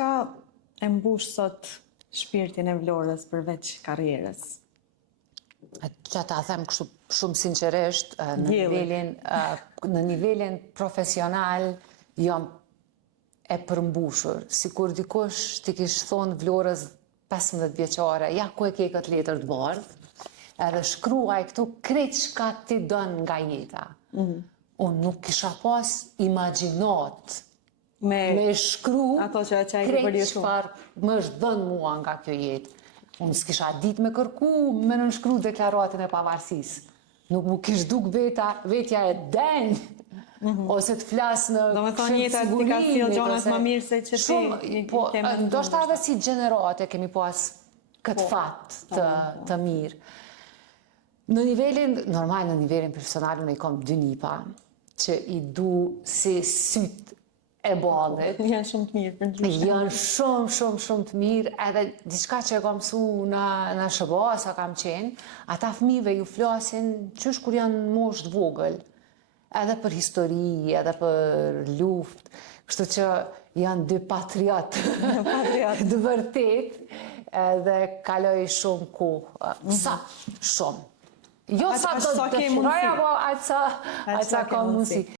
Çka e mbush sot shpirtin e Vlorës përveç karrierës? Që ta them kështu shumë sinqerisht, në nivelin profesional jam e përmbushur. Sikur dikush ti kish thonë Vlorës 15 vjeçare, ja ku e ke këtë letër të bardhë, edhe shkruaj këtu krejt çka ti don nga jeta. Unë nuk kisha pas imagjinat me shkru krejt çfarë më është dhënë mua nga kjo jetë. Unë s'kisha dit me kërku me nënshkru deklaratën e pavarësisë. Nuk mu kish duk vetja e denjë, ose të flasë në do me thonë jeta ti ka sjellë gjonat më mirë se që ti ke më ndoshta edhe si gjenerate kemi pas këtë fat të mirë. Në nivelin, normal në nivelin personal, unë i kom 2 nipa, që i du si syt e ballit. Janë shumë të mirë për ndryshe. Janë shumë të mirë, edhe diçka që e kam mësu në SHBA, sa kam qenë, ata fëmijëve ju flasin qysh kur janë moshë të vogël, edhe për histori, edhe për luftë, kështu që janë 2 patriot, dë vërtet, edhe kaloj shumë kohë, sa shumë. Jo sa do të dëshiroj, apo aq sa ka mundësi.